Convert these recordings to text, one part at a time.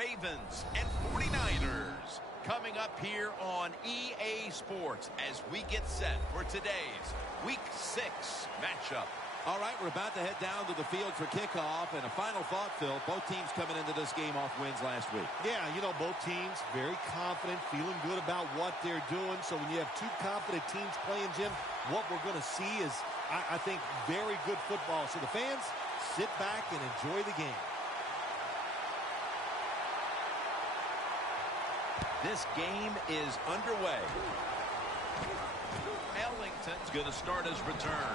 Ravens and 49ers coming up here on EA Sports as we get set for today's Week 6 matchup. All right, we're about to head down to the field for kickoff. And a final thought, Phil, both teams coming into this game off wins last week. Yeah, you know, both teams very confident, feeling good about what they're doing. So when you have two confident teams playing, Jim, what we're going to see is, I think, very good football. So the fans, sit back and enjoy the game. This game is underway. Ellington's going to start his return.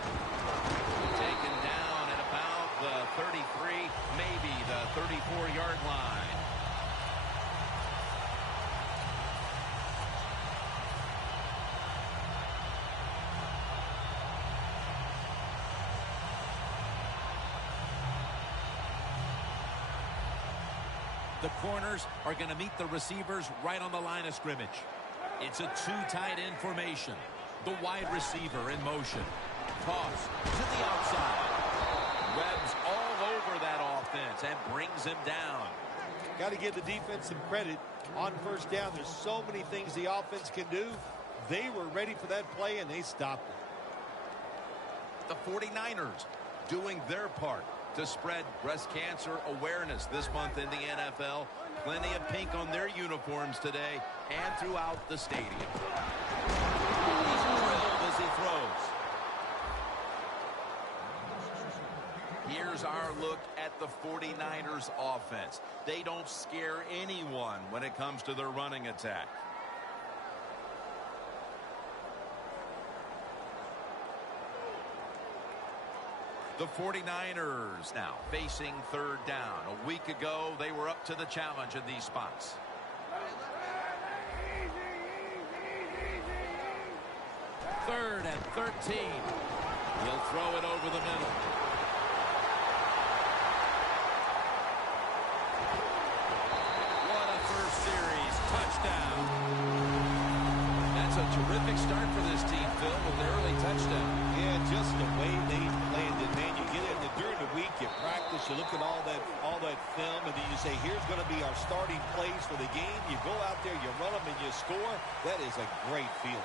Taken down at about the 33, maybe the 34-yard line. The corners are going to meet the receivers right on the line of scrimmage. It's a two-tight-end formation. The wide receiver in motion. Toss to the outside. Webb's all over that offense and brings him down. Got to give the defense some credit on first down. There's so many things the offense can do. They were ready for that play, and they stopped it. The 49ers doing their part to spread breast cancer awareness this month in the NFL. Plenty of pink on their uniforms today and throughout the stadium. He's drilled as he throws. Here's our look at the 49ers offense. They don't scare anyone when it comes to their running attack. The 49ers now facing third down. A week ago, they were up to the challenge in these spots. Third and 13. He'll throw it over the middle. What a first series touchdown. That's a terrific start for this team, Phil, with the early touchdown. Yeah, just the way they planned it, man. You get it during the week, you practice, you look at all that film, and then you say, here's going to be our starting plays for the game. You go out there, you run them, and you score. That is a great feeling.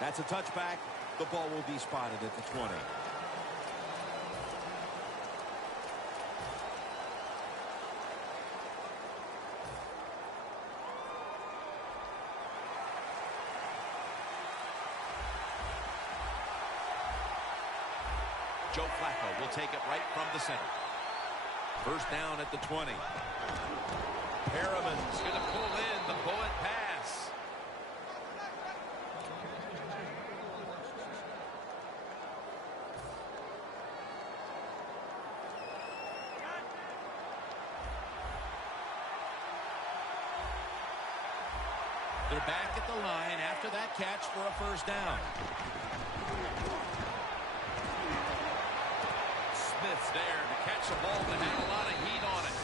That's a touchback. The ball will be spotted at the 20. Joe Flacco will take it right from the center. First down at the 20. Perriman's going to pull in the bullet pass. They're back at the line after that catch for a first down. Smith's there to catch a ball that had a lot of heat on it.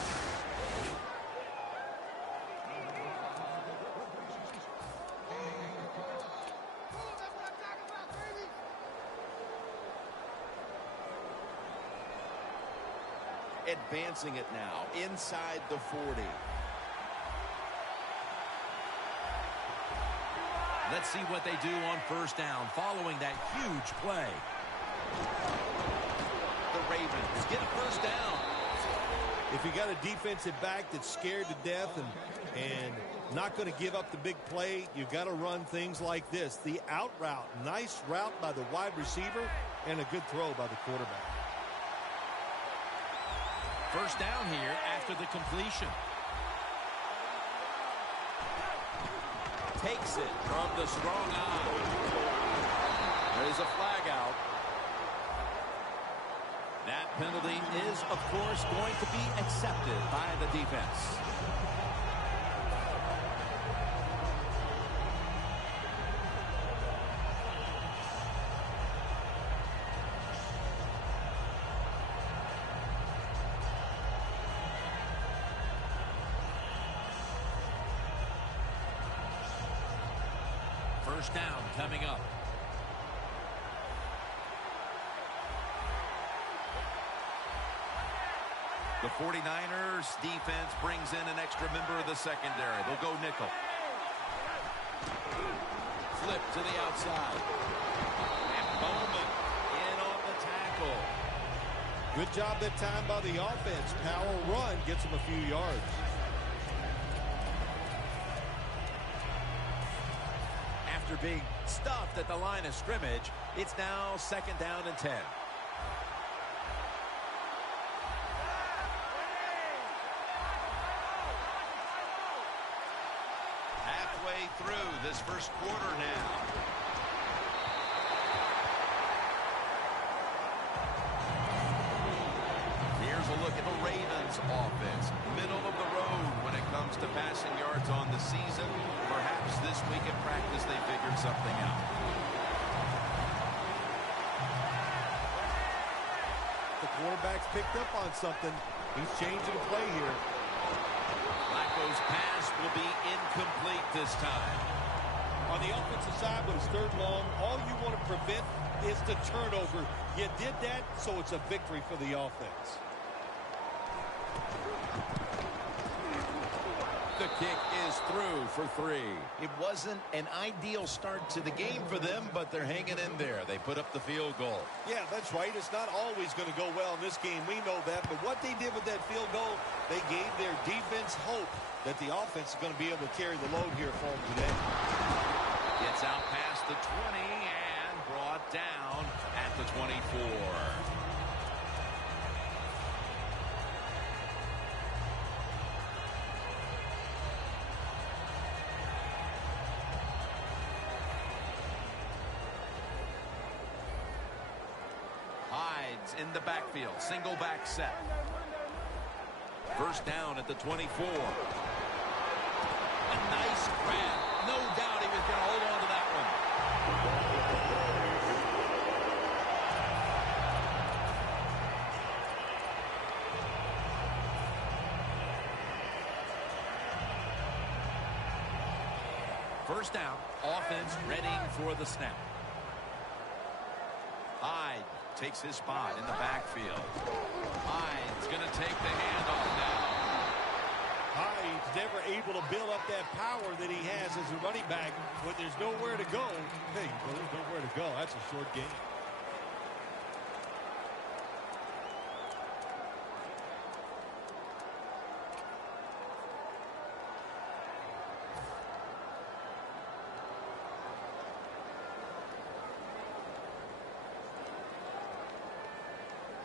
Advancing it now inside the 40. Let's see what they do on first down following that huge play. The Ravens get a first down. If you got a defensive back that's scared to death and not going to give up the big play, you got to run things like this. The out route, nice route by the wide receiver, and a good throw by the quarterback. First down here after the completion. Takes it from the strong eye. There's a flag out. That penalty is, of course, going to be accepted by the defense. First down coming up. The 49ers defense brings in an extra member of the secondary. They'll go nickel. Flip to the outside. And Bowman in on the tackle. Good job that time by the offense. Power run gets them a few yards. After being stuffed at the line of scrimmage, it's now second down and 10. Halfway through this first quarter now. Here's a look at the Ravens offense. Middle of the road when it comes to passing yards on the season. Perhaps this week in practice they figured something out. The quarterback's picked up on something. He's changing the play here. Flacco's pass will be incomplete this time. On the offensive side, when it's third long, all you want to prevent is the turnover. You did that, so it's a victory for the offense. The kick is through for 3. It wasn't an ideal start to the game for them, but they're hanging in there. They put up the field goal. Yeah, that's right. It's not always going to go well in this game. We know that. But what they did with that field goal, they gave their defense hope that the offense is going to be able to carry the load here for them today. Gets out past the 20 and brought down at the 24. In the backfield, single back set. First down at the 24. A nice grab. No doubt he was going to hold on to that one. First down, offense ready for the snap. Hyde takes his spot in the backfield. Hyde's going to take the handoff now. Hyde's never able to build up that power that he has as a running back when there's nowhere to go. Hey, well, there's nowhere to go. That's a short game.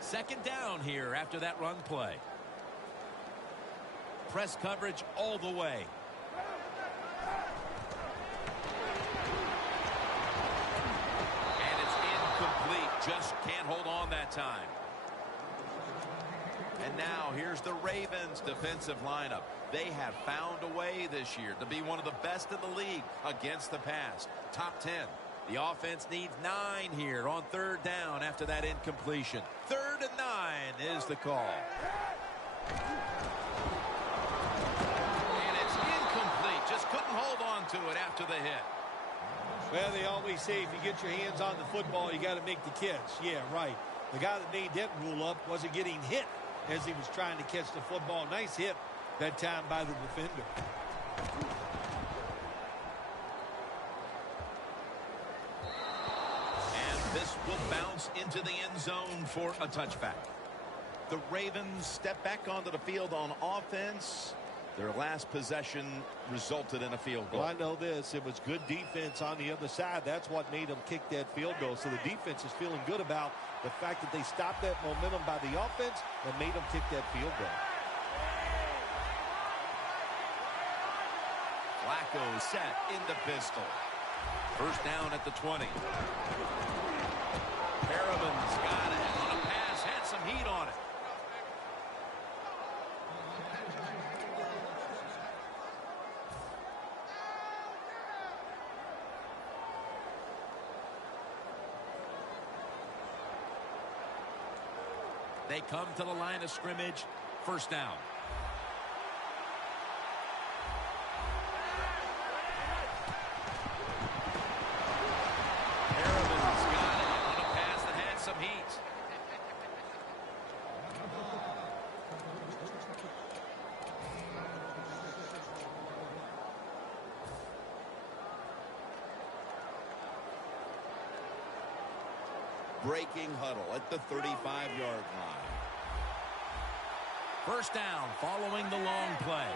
Second down here after that run play. Press coverage all the way. And it's incomplete. Just can't hold on that time. And now here's the Ravens defensive lineup. They have found a way this year to be one of the best in the league against the pass. Top 10. The offense needs 9 here on third down after that incompletion. 3rd and 9 is the call. And it's incomplete. Just couldn't hold on to it after the hit. Well, they always say if you get your hands on the football, you got to make the catch. Yeah, right. The guy that made that rule up wasn't getting hit as he was trying to catch the football. Nice hit that time by the defender. This will bounce into the end zone for a touchback. The Ravens step back onto the field on offense. Their last possession resulted in a field goal. Well, I know this. It was good defense on the other side. That's what made them kick that field goal. So the defense is feeling good about the fact that they stopped that momentum by the offense and made them kick that field goal. Flacco set in the pistol. First down at the 20. Perriman's got it on a pass, had some heat on it. They come to the line of scrimmage. First down. some heat. Breaking huddle at the 35-yard line. First down following the long play.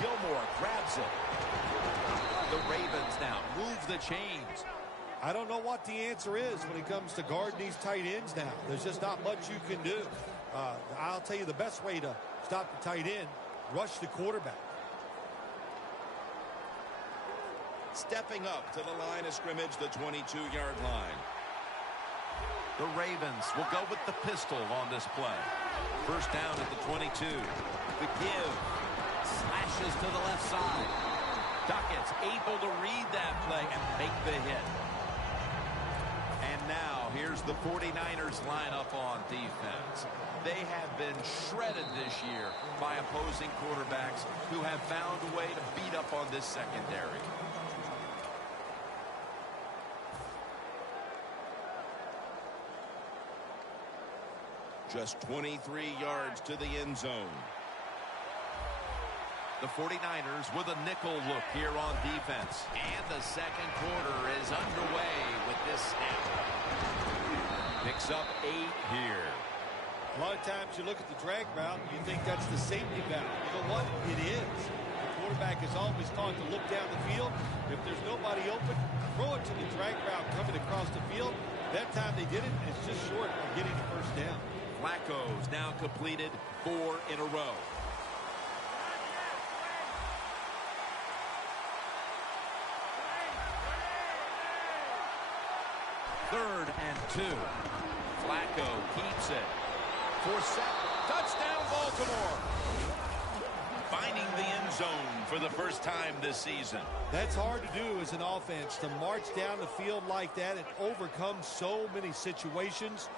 Gilmore grabs it. The Ravens now move the chains. I don't know what the answer is when it comes to guarding these tight ends now. There's just not much you can do. I'll tell you the best way to stop the tight end, rush the quarterback. Stepping up to the line of scrimmage, the 22-yard line. The Ravens will go with the pistol on this play. First down at the 22. The give. Slashes to the left side. Duckett's able to read that play and make the hit. And now here's the 49ers lineup on defense. They have been shredded this year by opposing quarterbacks who have found a way to beat up on this secondary. Just 23 yards to the end zone. The 49ers with a nickel look here on defense. And the second quarter is underway with this snap. Picks up 8 here. A lot of times you look at the drag route and you think that's the safety valve. You know what? It is. The quarterback is always taught to look down the field. If there's nobody open, throw it to the drag route coming across the field. That time they did it, and it's just short of getting the first down. Flacco's now completed 4 in a row. Third and 2. Flacco keeps it. For 7. Touchdown, Baltimore. Finding the end zone for the first time this season. That's hard to do as an offense, to march down the field like that and overcome so many situations.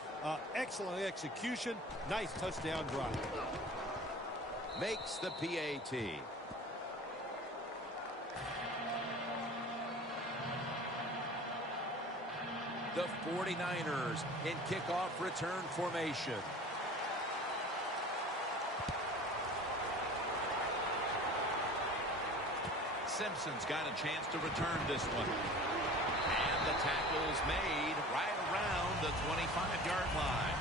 Excellent execution. Nice touchdown drive. Makes the PAT. The 49ers in kickoff return formation. Simpson's got a chance to return this one. And the tackle's made right around the 25-yard line.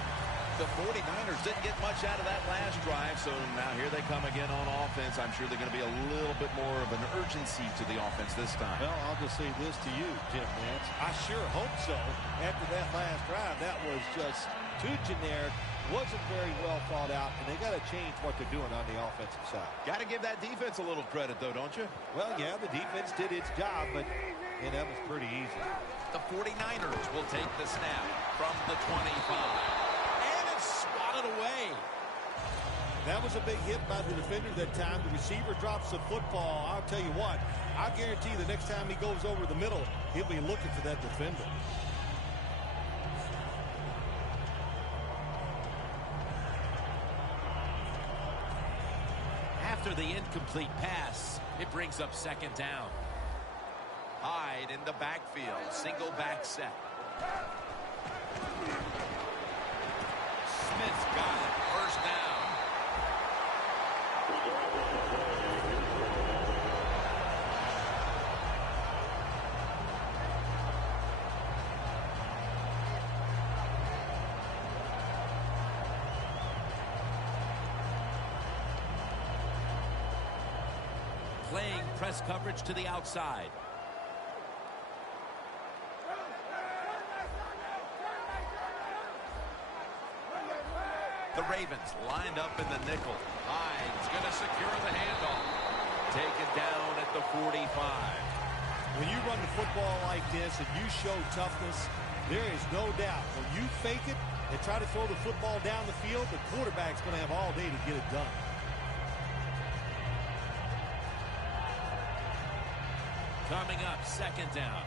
The 49ers didn't get much out of that last drive, so now here they come again on offense. I'm sure they're going to be a little bit more of an urgency to the offense this time. Well, I'll just say this to you, Jim Nance. I sure hope so. After that last drive, that was just too generic, wasn't very well thought out, and they got to change what they're doing on the offensive side. Got to give that defense a little credit, though, don't you? Well, yeah, the defense did its job, but that was pretty easy. The 49ers will take the snap from the 25. And it's swatted away. That was a big hit by the defender that time. The receiver drops the football. I'll tell you what, I guarantee the next time he goes over the middle, he'll be looking for that defender. After the incomplete pass, it brings up second down. Hyde in the backfield. Single back set. Smith's got it. First down. Playing press coverage to the outside. The Ravens lined up in the nickel. Hyde's going to secure the handoff. Taken down at the 45. When you run the football like this and you show toughness, there is no doubt when you fake it and try to throw the football down the field, the quarterback's going to have all day to get it done. Coming up, second down.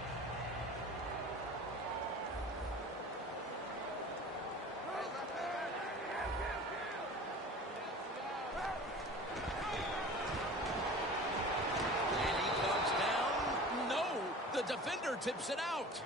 defender tips it out.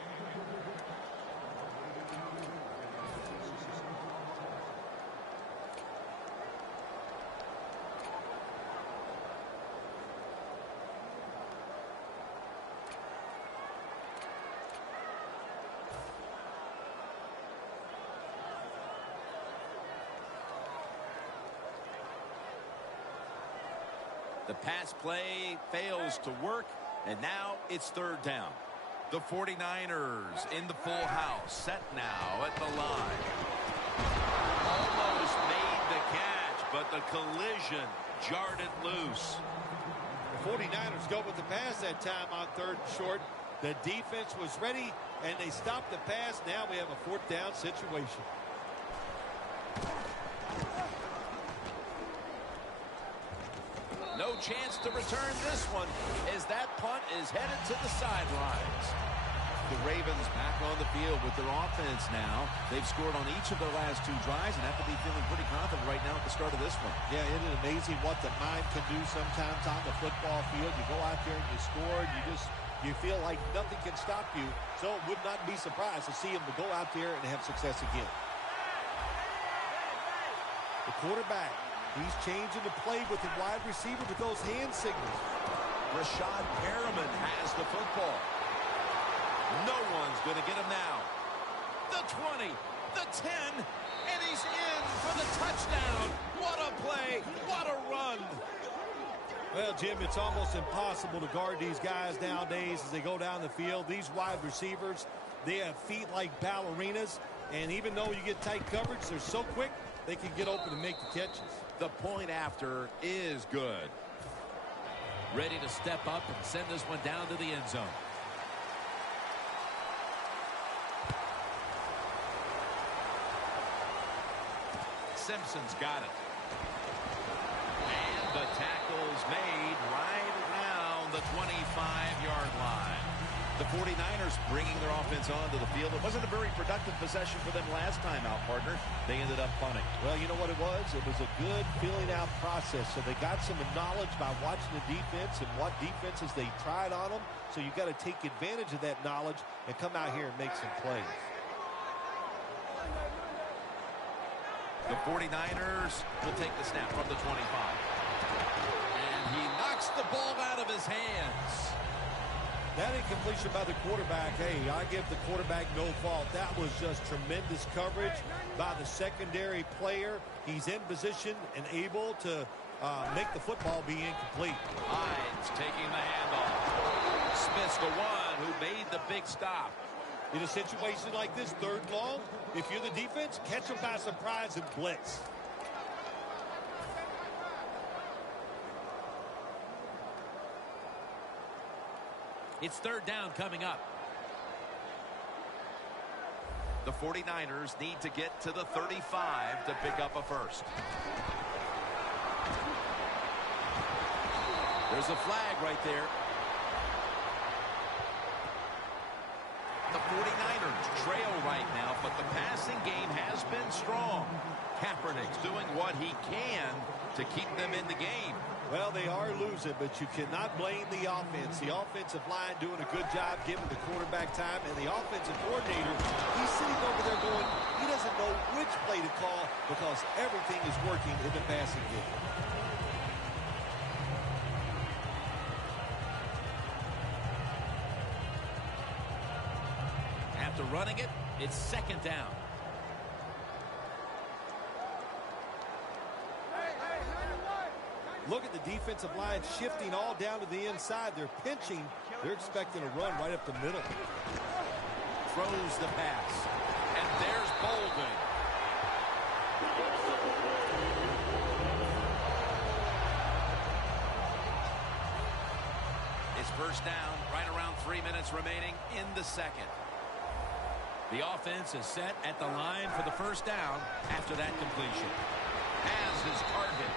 The pass play fails to work, and now it's third down. The 49ers in the full house, set now at the line. Almost made the catch, but the collision jarred it loose. The 49ers go with the pass that time on third and short. The defense was ready, and they stopped the pass. Now we have a fourth down situation. No chance to return this one as that punt is headed to the sidelines. The Ravens back on the field with their offense now. They've scored on each of their last two drives and have to be feeling pretty confident right now at the start of this one. Yeah, it is amazing what the mind can do sometimes on the football field. You go out there and you score, and you feel like nothing can stop you. So it would not be surprised to see them to go out there and have success again. The quarterback, he's changing the play with the wide receiver with those hand signals. Rashad Perriman has the football. No one's going to get him now. The 20, the 10, and he's in for the touchdown. What a play, what a run. Well, Jim, it's almost impossible to guard these guys nowadays as they go down the field. These wide receivers, they have feet like ballerinas, and even though you get tight coverage, they're so quick, they can get open and make the catches. The point after is good. Ready to step up and send this one down to the end zone. Simpson's got it. And the tackle's made right around the 25-yard line. The 49ers bringing their offense onto the field. It wasn't a very productive possession for them last time out, partner. They ended up punting. Well, you know what it was? It was a good filling out process. So they got some knowledge by watching the defense and what defenses they tried on them. So you got to take advantage of that knowledge and come out here and make some plays. The 49ers will take the snap from the 25. And he knocks the ball out of his hands. That incompletion by the quarterback, hey, I give the quarterback no fault. That was just tremendous coverage by the secondary player. He's in position and able to make the football be incomplete. Hines taking the handoff. Smith's the one who made the big stop. In a situation like this, third and long, if you're the defense, catch them by surprise and blitz. It's third down coming up. The 49ers need to get to the 35 to pick up a first. There's a flag right there. The 49ers trail right now, but the passing game has been strong. Kaepernick's doing what he can to keep them in the game. Well, they are losing, but you cannot blame the offense. The offensive line doing a good job giving the quarterback time, and the offensive coordinator, he's sitting over there going, he doesn't know which play to call because everything is working in the passing game. After running it, it's second down. Look at the defensive line shifting all down to the inside. They're pinching. They're expecting a run right up the middle. Throws the pass. And there's Bolden. It's first down, right around 3 minutes remaining in the second. The offense is set at the line for the first down after that completion. Has his target.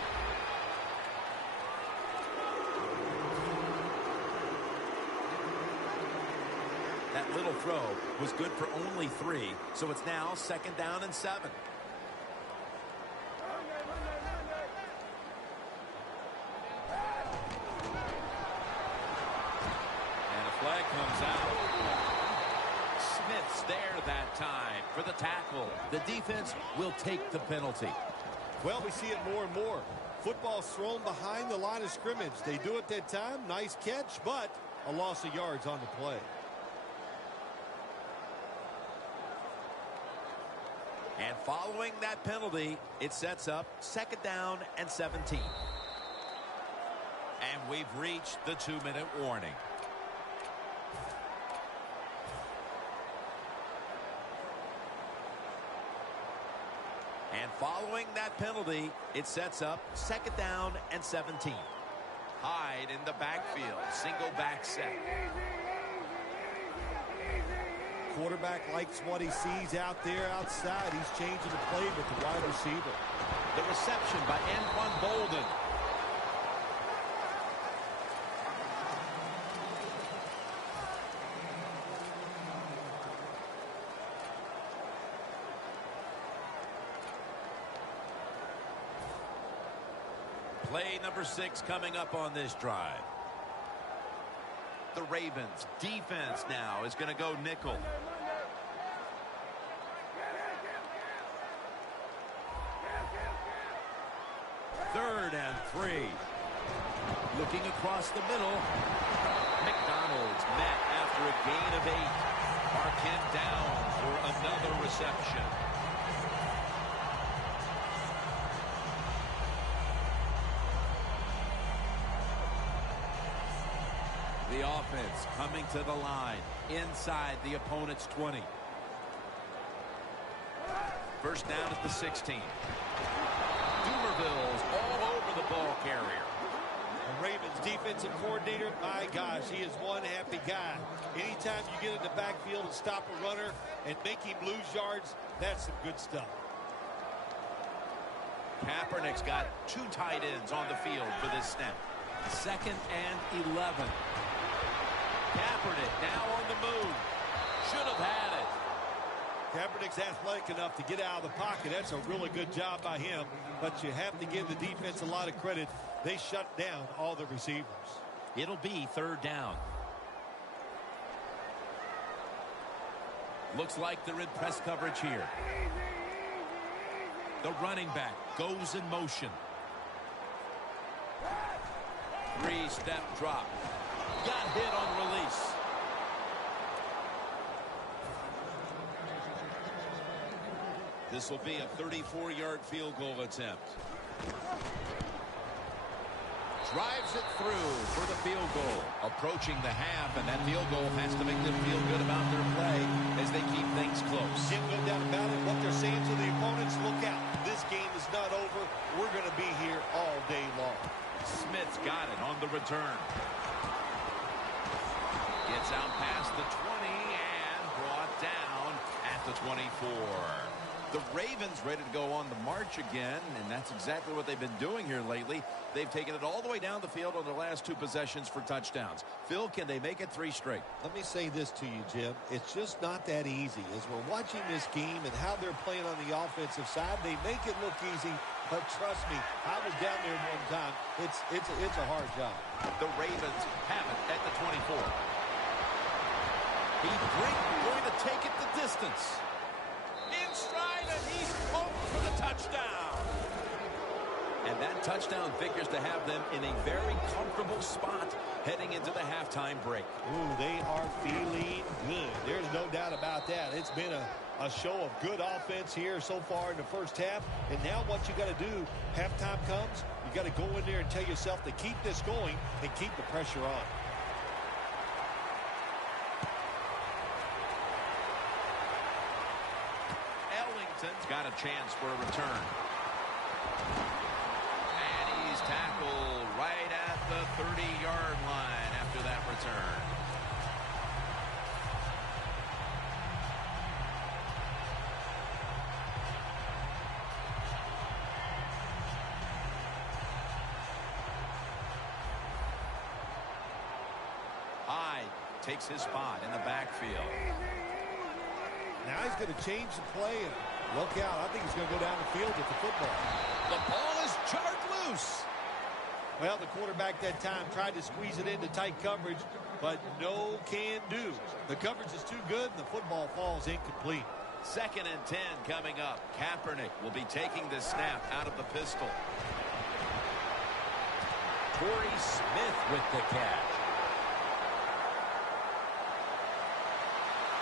That little throw was good for only 3, so it's now second down and 7. And a flag comes out. tackle. The defense will take the penalty. Well, we see it more and more. Football's thrown behind the line of scrimmage. They do it that time. Nice catch, but a loss of yards on the play. And following that penalty, it sets up 2nd down and 17. And we've reached the 2-minute warning. And following that penalty, it sets up 2nd down and 17. Hyde in the backfield. Single back set. Quarterback likes what he sees out there outside. He's changing the play with the wide receiver. The reception by Anquan Bolden. Play number 6 coming up on this drive. The Ravens defense now is going to go nickel. Third and 3. Looking across the middle. McDonald's met after a gain of 8. Mark him down for another reception. The offense coming to the line inside the opponent's 20. First down at the 16. Dumerville's all over the ball carrier. The Ravens defensive coordinator, my gosh, he is one happy guy. Anytime you get in the backfield and stop a runner and make him lose yards, that's some good stuff. Kaepernick's got 2 tight ends on the field for this snap. 2nd and 11. Kaepernick now on the move. Should have had it. Kaepernick's athletic enough to get out of the pocket. That's a really good job by him. But you have to give the defense a lot of credit. They shut down all the receivers. It'll be 3rd down. Looks like they're in press coverage here. The running back goes in motion. 3-step drop. Got hit on release. This will be a 34-yard field goal attempt. Drives it through for the field goal. Approaching the half, and that field goal has to make them feel good about their play as they keep things close. Jim, no doubt about it. What they're saying to the opponents, look out. This game is not over. We're going to be here all day long. Smith's got it on the return. Gets out past the 20 and brought down at the 24. The Ravens ready to go on the march again, and that's exactly what they've been doing here lately. They've taken it all the way down the field on their last 2 possessions for touchdowns. Phil, can they make it 3 straight? Let me say this to you, Jim. It's just not that easy. As we're watching this game and how they're playing on the offensive side, they make it look easy, but trust me, I was down there one time. It's a hard job. The Ravens have it at the 24. He's going to take it the distance. In stride, and he's home for the touchdown. And that touchdown figures to have them in a very comfortable spot heading into the halftime break. Ooh, they are feeling good. There's no doubt about that. It's been a show of good offense here so far in the first half. And now what you got to do, halftime comes, you got to go in there and tell yourself to keep this going and keep the pressure on. Got a chance for a return. And he's tackled right at the 30-yard line after that return. Hyde takes his spot in the backfield. Now he's going to change the play and look out. I think he's going to go down the field with the football. The ball is jarred loose. Well, the quarterback that time tried to squeeze it into tight coverage, but no can do. The coverage is too good, and the football falls incomplete. 2nd and 10 coming up. Kaepernick will be taking the snap out of the pistol. Torrey Smith with the catch.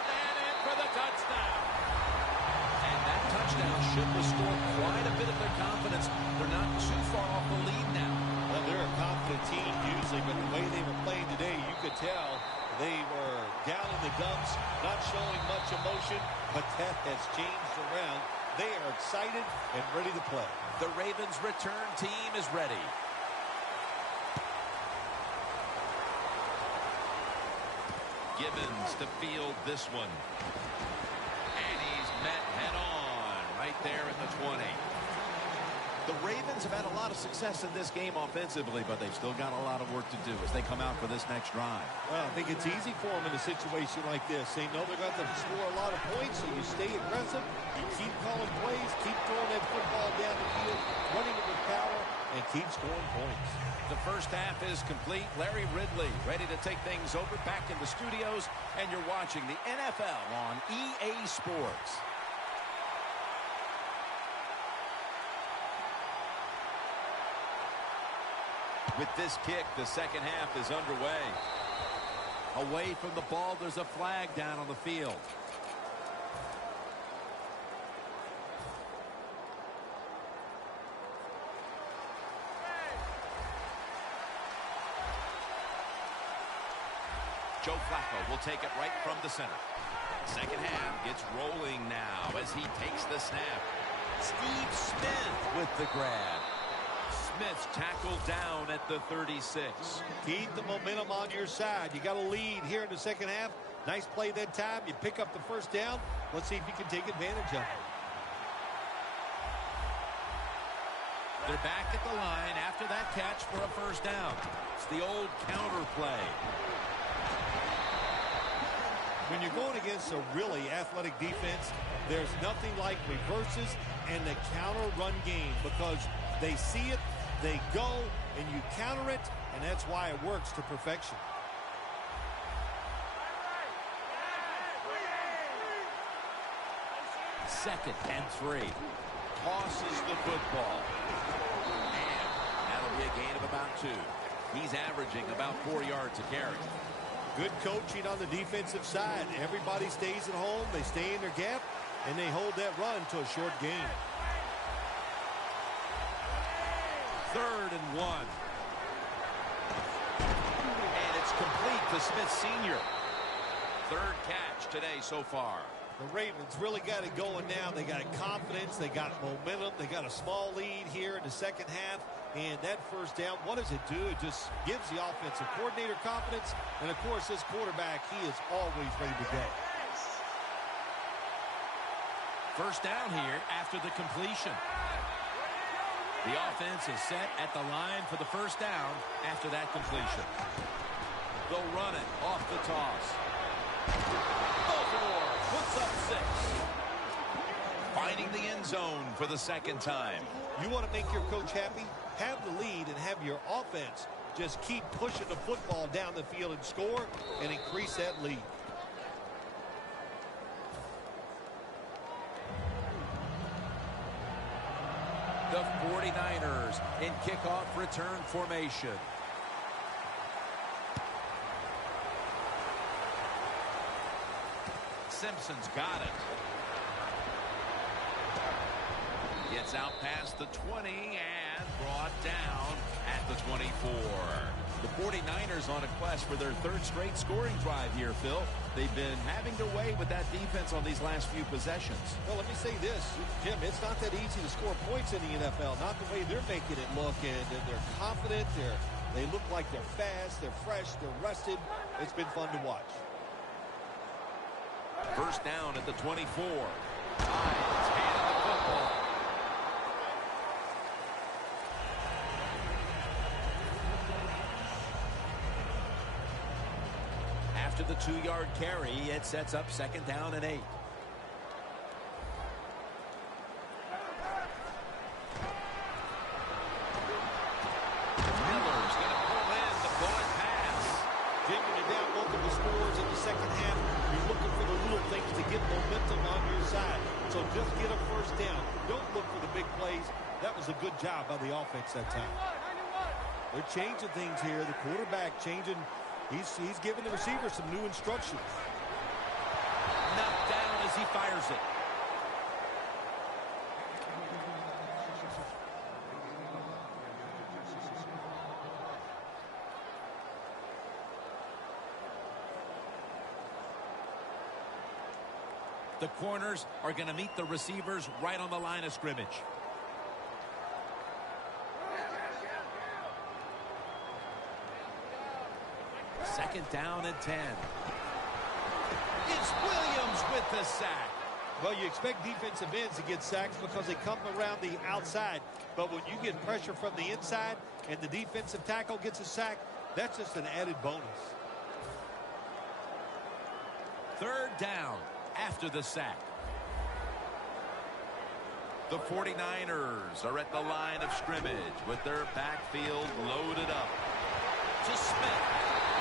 And in for the touchdown. And that touchdown should restore quite a bit of their confidence. They're not too far off the lead now. Well, they're a confident team usually, but the way they were playing today, you could tell they were down in the dumps, not showing much emotion, but that has changed around. They are excited and ready to play. The Ravens return team is ready. Gibbons to field this one. And he's met head-on right there at the 20. The Ravens have had a lot of success in this game offensively, but they've still got a lot of work to do as they come out for this next drive. Well, I think it's easy for them in a situation like this. They know they're going to score a lot of points, so you stay aggressive, you keep calling plays, keep throwing that football down the field, running it with power, and keep scoring points. The first half is complete. Larry Ridley ready to take things over back in the studios, and you're watching the NFL on EA Sports. With this kick, the second half is underway. Away from the ball, there's a flag down on the field. Joe Flacco will take it right from the center. Second half gets rolling now as he takes the snap. Steve Smith with the grab. Smith's tackled down at the 36. Keep the momentum on your side. You got a lead here in the second half. Nice play that time. You pick up the first down. Let's see if you can take advantage of it. They're back at the line after that catch for a first down. It's the old counter play. When you're going against a really athletic defense, there's nothing like reverses and the counter run game because they see it, they go, and you counter it, and that's why it works to perfection. Second and 3. Tosses the football. And that'll be a gain of about 2. He's averaging about 4 yards a carry. Good coaching on the defensive side. Everybody stays at home, they stay in their gap, and they hold that run to a short gain. 3rd and 1. And it's complete to Smith Sr. Third catch today so far. The Ravens really got it going now. They got confidence. They got momentum. They got a small lead here in the second half. And that first down, what does it do? It just gives the offensive coordinator confidence. And, of course, this quarterback, he is always ready to go. First down here after the completion. The offense is set at the line for the first down after that completion. They'll run it off the toss. Baltimore puts up 6. Finding the end zone for the second time. You want to make your coach happy? Have the lead and have your offense just keep pushing the football down the field and score and increase that lead. The 49ers in kickoff return formation. Simpson's got it. Gets out past the 20 and brought down at the 24. The 49ers on a quest for their 3rd straight scoring drive here, Phil. They've been having their way with that defense on these last few possessions. Well, let me say this, Jim, it's not that easy to score points in the NFL, not the way they're making it look, and they're confident, they look like they're fast, they're fresh, they're rested. It's been fun to watch. First down at the 24. Hines handed the football. After the 2-yard carry, it sets up 2nd down and 8. Miller's going to pull in the bullet pass. Jim, when you're down multiple scores in the second half, you're looking for the little things to get momentum on your side. Just get a first down. Don't look for the big plays. That was a good job by the offense that time. They're changing things here. The quarterback changing. He's giving the receiver some new instructions. Knocked down as he fires it. The corners are going to meet the receivers right on the line of scrimmage. Second down and 10. It's Williams with the sack. Well, you expect defensive ends to get sacks because they come around the outside. But when you get pressure from the inside and the defensive tackle gets a sack, that's just an added bonus. Third down after the sack. The 49ers are at the line of scrimmage with their backfield loaded up. To Smith.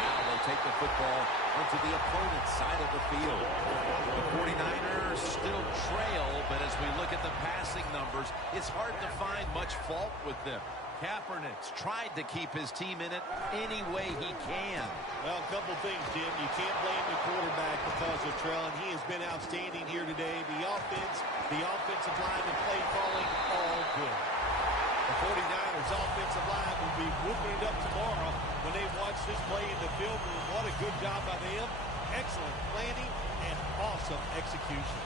Now they take the football onto the opponent's side of the field. The 49ers still trail, but as we look at the passing numbers, it's hard to find much fault with them. Kaepernick's tried to keep his team in it any way he can. Well, a couple things, Jim. You can't blame the quarterback because they're trailing. He has been outstanding here today. The offensive line, and play calling, all good. The 49ers offensive line will be whooping it up tomorrow when they watch this play in the film room. What a good job by them. Excellent planning and awesome execution.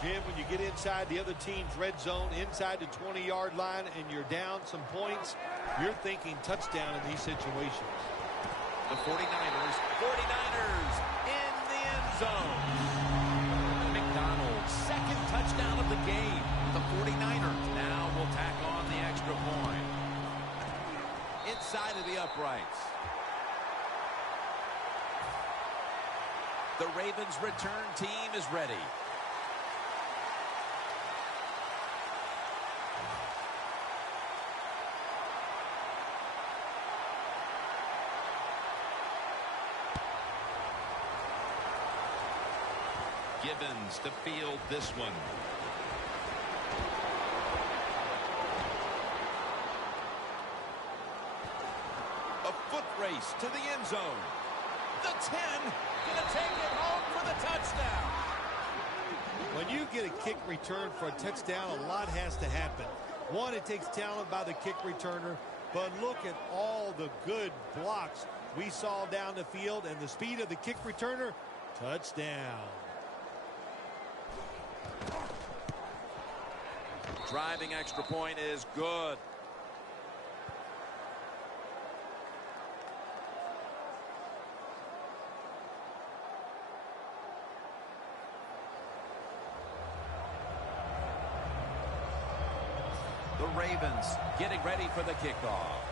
Jim, when you get inside the other team's red zone, inside the 20-yard line, and you're down some points, you're thinking touchdown in these situations. The 49ers in the end zone. McDonald's second touchdown of the game. The 49ers now will tack on the extra point. Inside of the uprights. The Ravens return team is ready. Gibbons to field this one. A foot race to the end zone. The 10 gonna take it home for the touchdown. When you get a kick return for a touchdown, a lot has to happen. One, it takes talent by the kick returner, but look at all the good blocks we saw down the field and the speed of the kick returner. Touchdown. Driving extra point is good. The Ravens getting ready for the kickoff.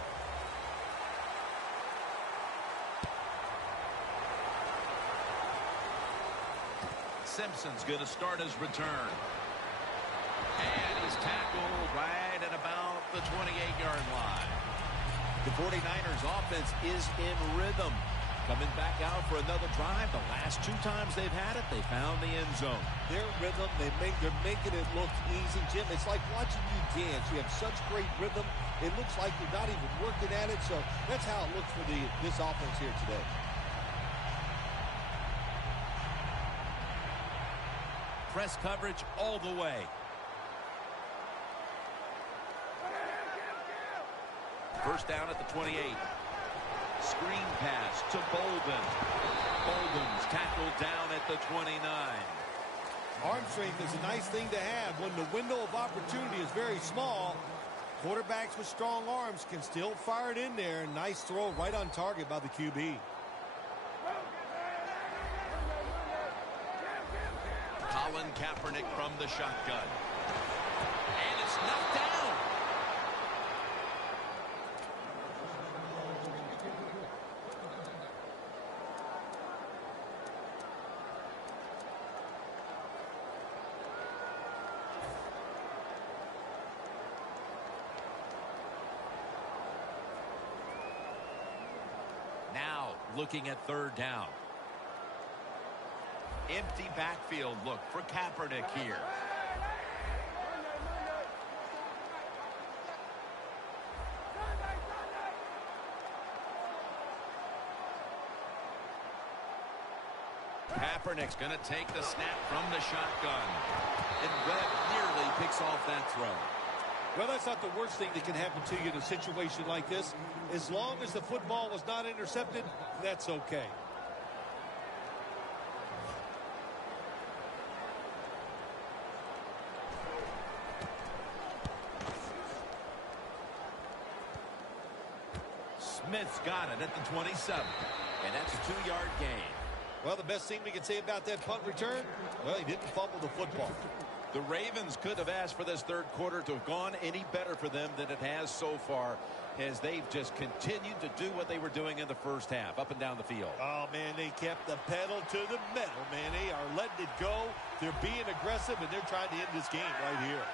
Simpson's going to start his return. And he's tackled right at about the 28-yard line. The 49ers offense is in rhythm. Coming back out for another drive. The last two times they've had it, they found the end zone. Their rhythm, they're making it look easy, Jim. It's like watching you dance. You have such great rhythm. It looks like you're not even working at it. So that's how it looks for this offense here today. Press coverage all the way. First down at the 28. Screen pass to Bolden. Bolden's tackled down at the 29. Arm strength is a nice thing to have when the window of opportunity is very small. Quarterbacks with strong arms can still fire it in there. Nice throw right on target by the QB. Colin Kaepernick from the shotgun. And it's knocked down. looking at third down. Empty backfield look for Kaepernick here. Kaepernick's going to take the snap from the shotgun. And Webb nearly picks off that throw. Well, that's not the worst thing that can happen to you in a situation like this. As long as the football was not intercepted, that's okay. Smith's got it at the 27. And that's a 2-yard gain. Well, the best thing we can say about that punt return, well, he didn't fumble the football. The Ravens could have asked for this third quarter to have gone any better for them than it has so far, as they've just continued to do what they were doing in the first half, up and down the field. Oh, man, they kept the pedal to the metal, man. They are letting it go. They're being aggressive, and they're trying to end this game right here.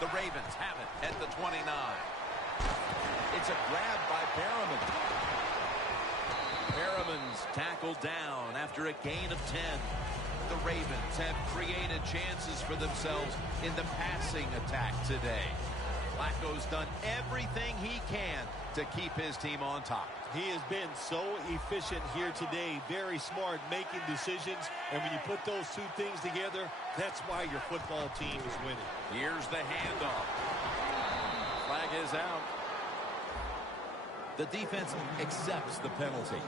The Ravens have it at the 29. It's a grab by Perriman. Perriman's tackled down after a gain of 10. The Ravens have created chances for themselves in the passing attack today. Flacco's done everything he can to keep his team on top. He has been so efficient here today. Very smart, making decisions. And when you put those two things together, that's why your football team is winning. Here's the handoff. Flag is out. The defense accepts the penalty.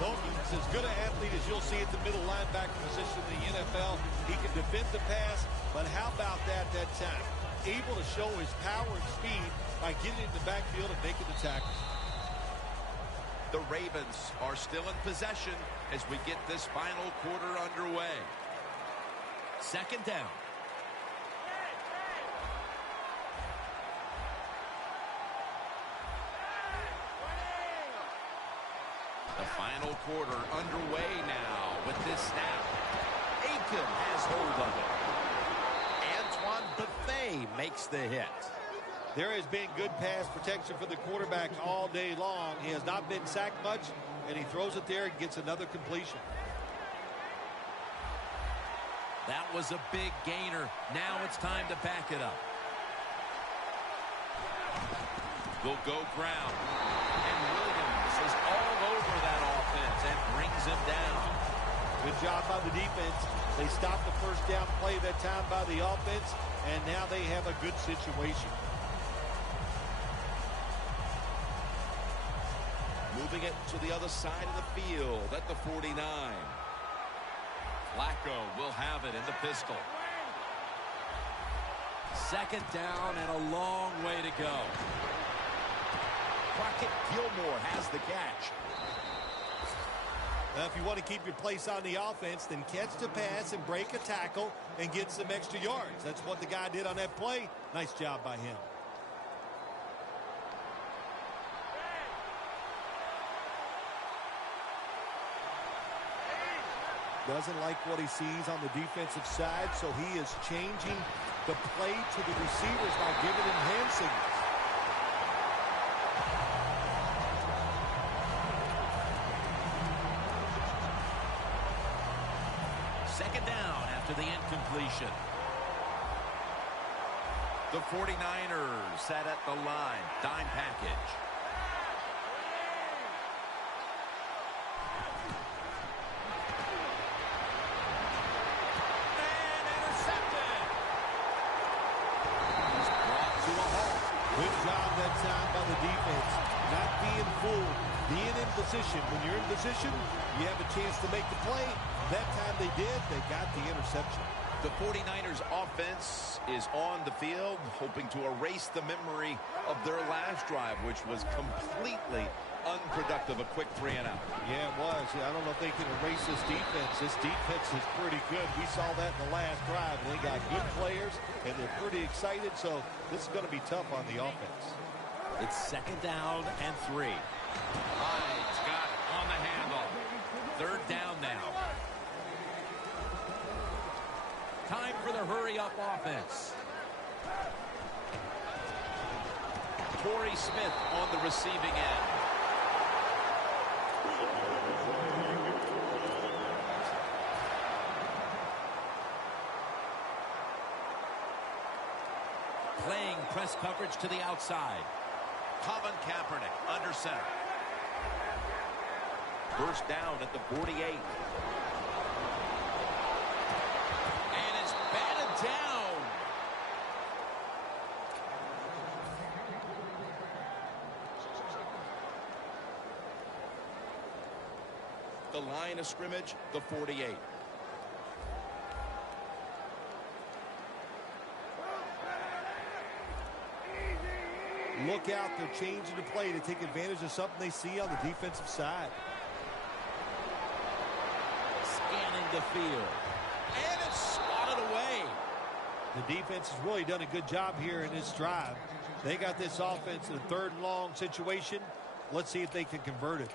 He's as good an athlete as you'll see at the middle linebacker position in the NFL. He can defend the pass, but how about that time? Able to show his power and speed by getting in the backfield and making the tackle. The Ravens are still in possession as we get this final quarter underway. Second down. The final quarter underway now with this snap. Aiken has hold of it. Antoine Buffet makes the hit. There has been good pass protection for the quarterback all day long. He has not been sacked much, and he throws it there and gets another completion. That was a big gainer. Now it's time to back it up. Will go ground. And Williams is all over that offense and brings him down. Good job by the defense. They stopped the first down play that time by the offense, and now they have a good situation. Moving it to the other side of the field at the 49. Flacco will have it in the pistol. Second down and a long way to go. Crockett Gilmore has the catch. Now, if you want to keep your place on the offense, then catch the pass and break a tackle and get some extra yards. That's what the guy did on that play. Nice job by him. Doesn't like what he sees on the defensive side, so he is changing the play to the receivers by giving him hand signals. Second down after the incompletion. The 49ers sat at the line. Dime package. Good job that time by the defense. Not being fooled. Being in position. When you're in position, you have a chance to make the play. That time they did. They got the interception. The 49ers offense is on the field, hoping to erase the memory of their last drive, which was completely unproductive. A quick 3-and-out. Yeah, it was. I don't know if they can erase this defense. This defense is pretty good. We saw that in the last drive. They got good players, and they're pretty excited, so this is going to be tough on the offense. It's second down and 3. Hyde's got it on the handoff. Third down now. Time for the hurry-up offense. Torrey Smith on the receiving end. Playing press coverage to the outside. Colin Kaepernick under center. First down at the 48. And it's batted down. The line of scrimmage, the 48. Look out, they're changing the play to take advantage of something they see on the defensive side. Scanning the field. And it's swatted away. The defense has really done a good job here in this drive. They got this offense in a third and long situation. Let's see if they can convert it.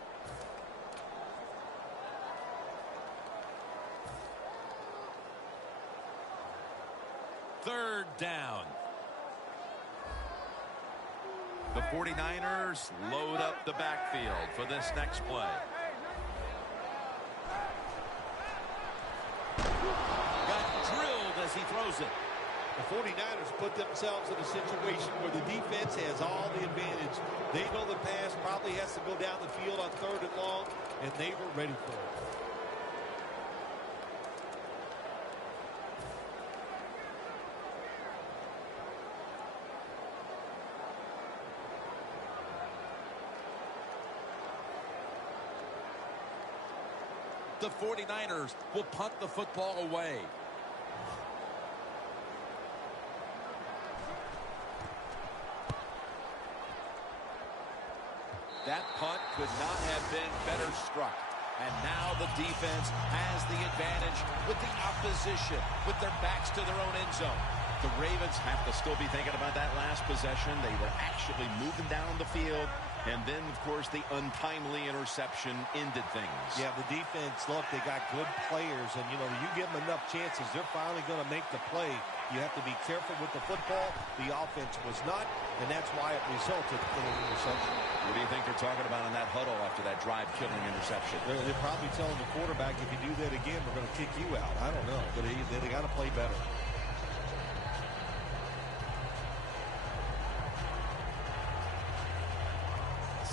Third down. The 49ers load up the backfield for this next play. Got drilled as he throws it. The 49ers put themselves in a situation where the defense has all the advantage. They know the pass probably has to go down the field on third and long, and they were ready for it. The 49ers will punt the football away. That punt could not have been better struck. And now the defense has the advantage with the opposition, with their backs to their own end zone. The Ravens have to still be thinking about that last possession. They were actually moving down the field. And then, of course, the untimely interception ended things. Yeah, the defense, look, they got good players. And, you know, you give them enough chances, they're finally going to make the play. You have to be careful with the football. The offense was not, and that's why it resulted in an interception. What do you think they're talking about in that huddle after that drive-killing interception? They're probably telling the quarterback, if you do that again, we're going to kick you out. I don't know, but they got to play better.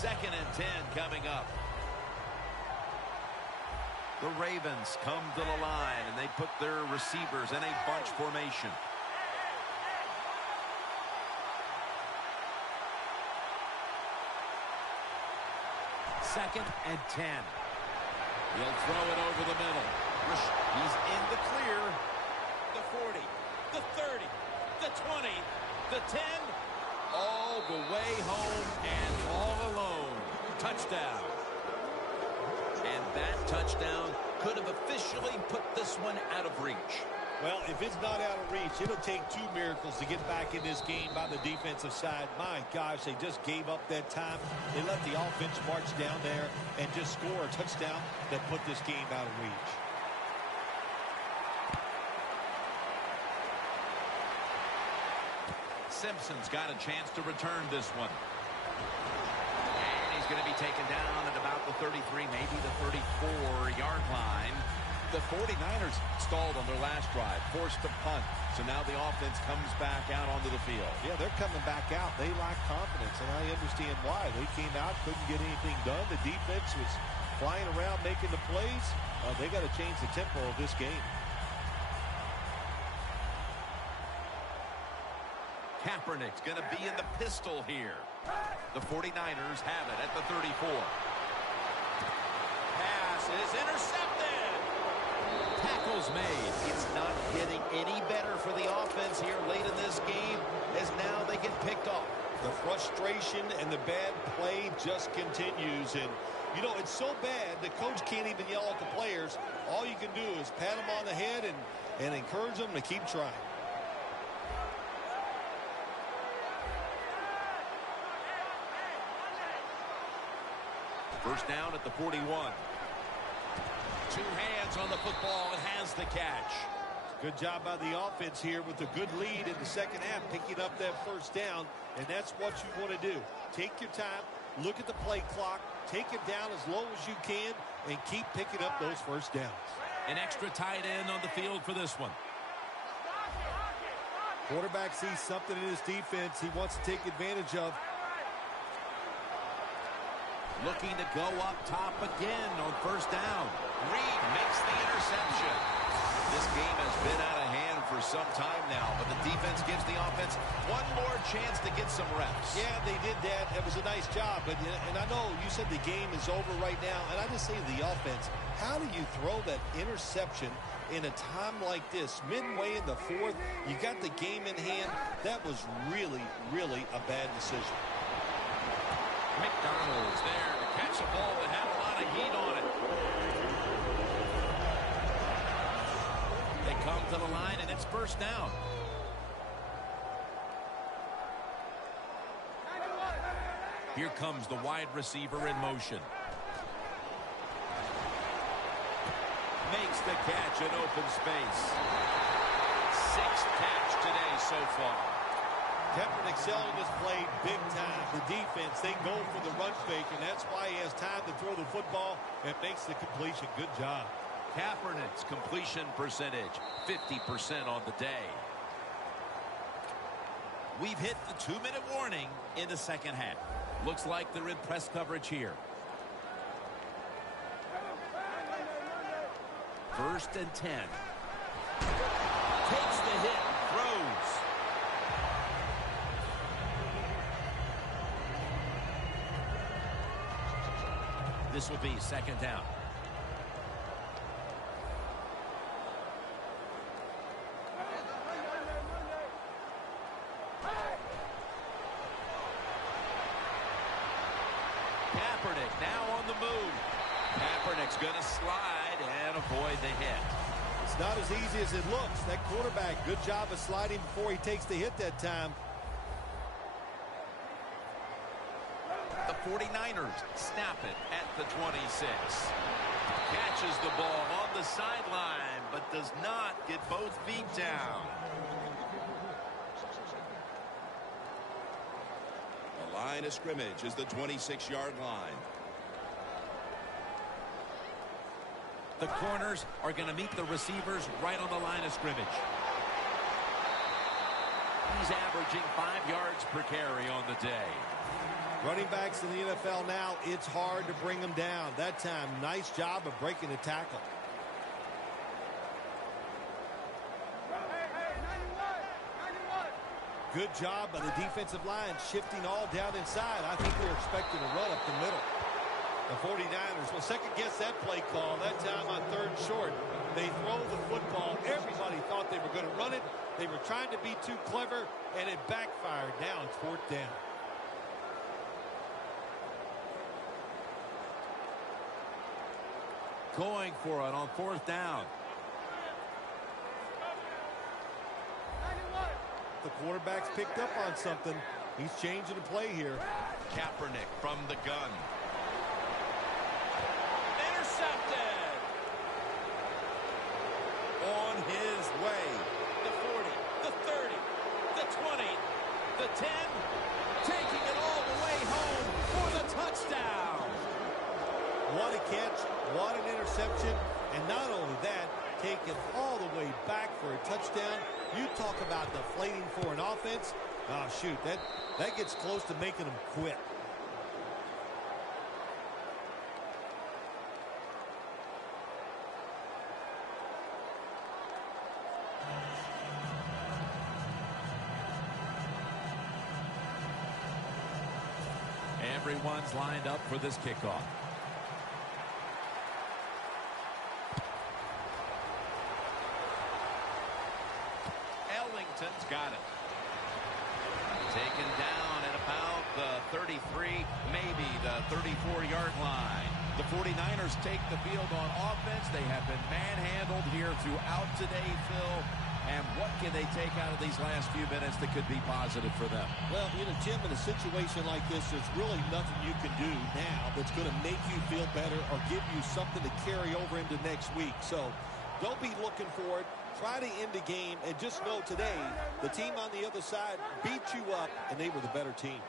Second and 10 coming up. The Ravens come to the line, and they put their receivers in a bunch formation. Second and 10. He'll throw it over the middle. He's in the clear. The 40, the 30, the 20, the 10. All the way home and all alone. Touchdown. And that touchdown could have officially put this one out of reach. Well, if it's not out of reach, it'll take two miracles to get back in this game by the defensive side. My gosh, they just gave up that time. They let the offense march down there and just score a touchdown that put this game out of reach. Simpson's got a chance to return this one. And he's going to be taken down at about the 33, maybe the 34-yard line. The 49ers stalled on their last drive, forced to punt. So now the offense comes back out onto the field. Yeah, they're coming back out. They lack confidence, and I understand why. They came out, couldn't get anything done. The defense was flying around making the plays. They got to change the tempo of this game. Kaepernick's going to be in the pistol here. The 49ers have it at the 34. Pass is intercepted. Tackles made. It's not getting any better for the offense here late in this game as now they get picked off. The frustration and the bad play just continues. And, you know, it's so bad the coach can't even yell at the players. All you can do is pat them on the head and encourage them to keep trying. First down at the 41. Two hands on the football and has the catch. Good job by the offense here with a good lead in the second half, picking up that first down, and that's what you want to do. Take your time, look at the play clock, take it down as low as you can, and keep picking up those first downs. An extra tight end on the field for this one. Quarterback sees something in his defense he wants to take advantage of. Looking to go up top again on first down. Reed makes the interception. This game has been out of hand for some time now, but the defense gives the offense one more chance to get some reps. Yeah, they did that. It was a nice job. And I know you said the game is over right now, and I just say to the offense, how do you throw that interception in a time like this? Midway in the fourth, you got the game in hand. That was really, really a bad decision. McDonald's there to catch a ball that had a lot of heat on it. They come to the line, and it's first down. Here comes the wide receiver in motion. Makes the catch in open space. Sixth catch today so far. Kaepernick selling this play big time. The defense, they go for the run fake, and that's why he has time to throw the football and makes the completion. Good job. Kaepernick's completion percentage, 50% on the day. We've hit the 2-minute warning in the second half. Looks like they're in press coverage here. First and 10. Takes the hit, throws. This will be second down. Kaepernick now on the move. Kaepernick's going to slide and avoid the hit. It's not as easy as it looks. That quarterback, good job of sliding before he takes the hit that time. The 49ers snap it at the 26. Catches the ball on the sideline, but does not get both feet down. The line of scrimmage is the 26-yard line. The corners are going to meet the receivers right on the line of scrimmage. He's averaging 5 yards per carry on the day. Running backs in the NFL now, it's hard to bring them down. That time, nice job of breaking the tackle. Good job by the defensive line, shifting all down inside. I think they're expecting a run up the middle. The 49ers will second guess that play call. That time on third short, they throw the football. Everybody thought they were going to run it. They were trying to be too clever, and it backfired. Now it's fourth down. Going for it on fourth down. The quarterback's picked up on something. He's changing the play here. Kaepernick from the gun. Intercepted. On his way. The 40, the 30, the 20, the 10. Taking it all the way home for the touchdown. What a catch, what an interception, and not only that, take it all the way back for a touchdown. You talk about deflating for an offense. Oh, shoot, that gets close to making them quit. Everyone's lined up for this kickoff. Ellington's got it. Taken down at about the 33, maybe the 34-yard line. The 49ers take the field on offense. They have been manhandled here throughout today, Phil. And what can they take out of these last few minutes that could be positive for them? Well, you know, Jim, in a situation like this, there's really nothing you can do now that's going to make you feel better or give you something to carry over into next week. So Don't be looking for it. Try to end the game, and just know today, the team on the other side beat you up, and they were the better team.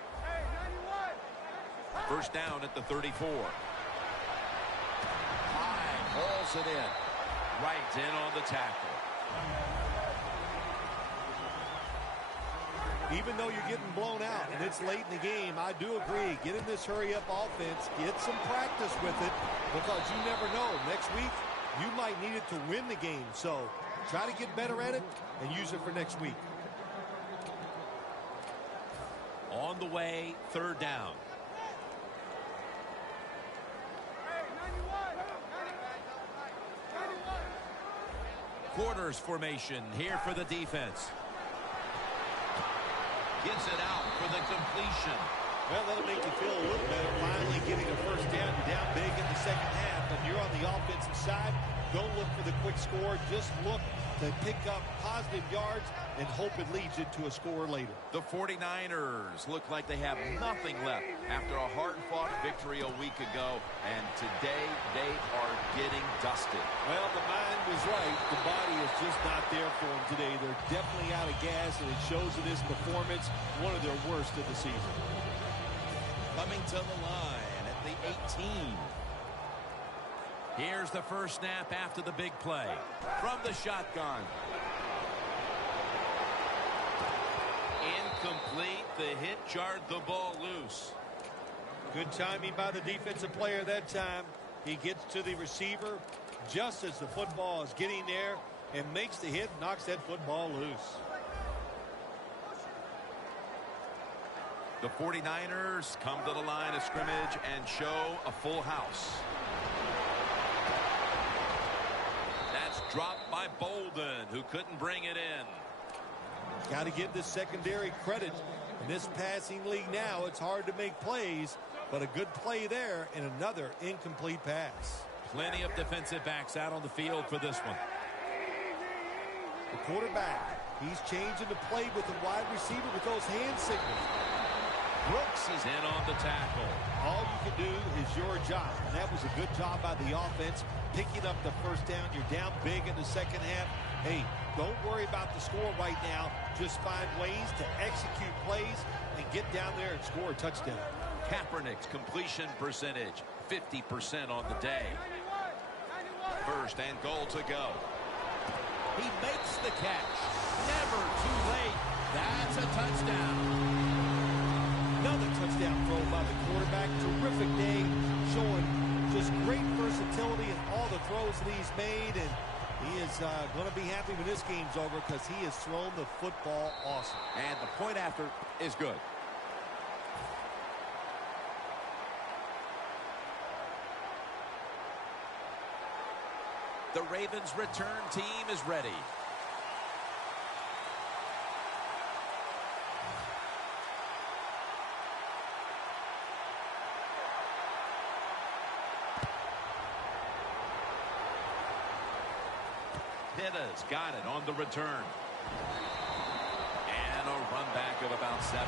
First down at the 34. High, hauls it in. Right in on the tackle. Even though you're getting blown out and it's late in the game, I do agree. Get in this hurry-up offense. Get some practice with it, because you never know. Next week, you might need it to win the game. So try to get better at it and use it for next week. On the way, third down. Quarters formation here for the defense. Gets it out for the completion. Well, that'll make you feel a little better. Finally getting a first down. You're down big in the second half, and you're on the offensive side. Don't look for the quick score. Just look to pick up positive yards and hope it leads you to a score later. The 49ers look like they have nothing left after a hard-fought victory a week ago, and today they are getting dusted. Well, the mind was right. The body is just not there for them today. They're definitely out of gas, and it shows in this performance, one of their worst of the season. Coming to the line at the 18. Here's the first snap after the big play. From the shotgun. Incomplete. The hit jarred the ball loose. Good timing by the defensive player that time. He gets to the receiver just as the football is getting there and makes the hit, knocks that football loose. The 49ers come to the line of scrimmage and show a full house. That's dropped by Bolden, who couldn't bring it in. Got to give this secondary credit. In this passing league now, it's hard to make plays, but a good play there and another incomplete pass. Plenty of defensive backs out on the field for this one. The quarterback, he's changing the play with the wide receiver with those hand signals. Brooks is in on the tackle. All you can do is your job, and that was a good job by the offense, picking up the first down. You're down big in the second half. Hey, don't worry about the score right now. Just find ways to execute plays and get down there and score a touchdown. Kaepernick's completion percentage, 50% on the day. First and goal to go. He makes the catch. Never too late. That's a touchdown. Another touchdown throw by the quarterback. Terrific day, showing just great versatility in all the throws that he's made, and he is going to be happy when this game's over because he has thrown the football awesome. And the point after is good. The Ravens' return team is ready. Pitta's got it on the return. And a run back of about 17.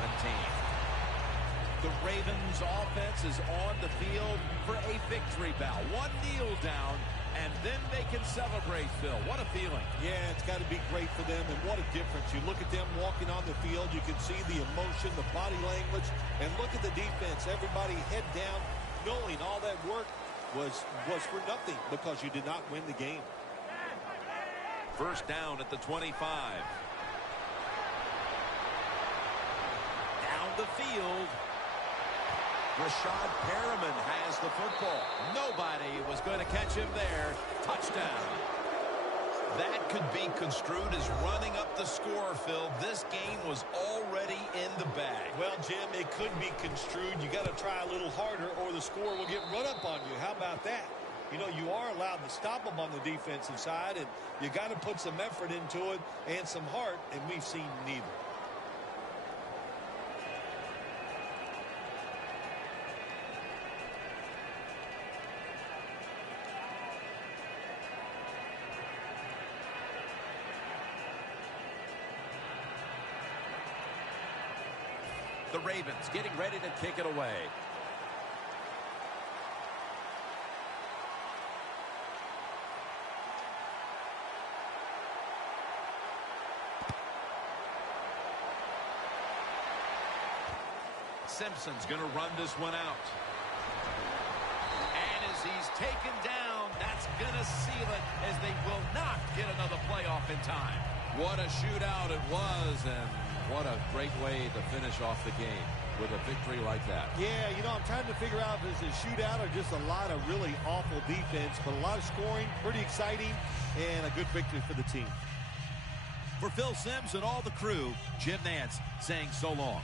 The Ravens offense is on the field for a victory bow. One kneel down, and then they can celebrate, Phil. What a feeling. Yeah, it's got to be great for them, and what a difference. You look at them walking on the field, you can see the emotion, the body language, and look at the defense. Everybody head down, knowing all that work was for nothing because you did not win the game. First down at the 25. Down the field. Rashad Perriman has the football. Nobody was going to catch him there. Touchdown. That could be construed as running up the score, Phil. This game was already in the bag. Well, Jim, it could be construed. You got to try a little harder or the score will get run up on you. How about that? You know, you are allowed to stop them on the defensive side, and you got to put some effort into it and some heart, and we've seen neither. The Ravens getting ready to kick it away. Simpson's going to run this one out. And as he's taken down, that's going to seal it as they will not get another playoff in time. What a shootout it was, and what a great way to finish off the game with a victory like that. Yeah, you know, I'm trying to figure out if it's a shootout or just a lot of really awful defense, but a lot of scoring, pretty exciting, and a good victory for the team. For Phil Simms and all the crew, Jim Nantz saying so long.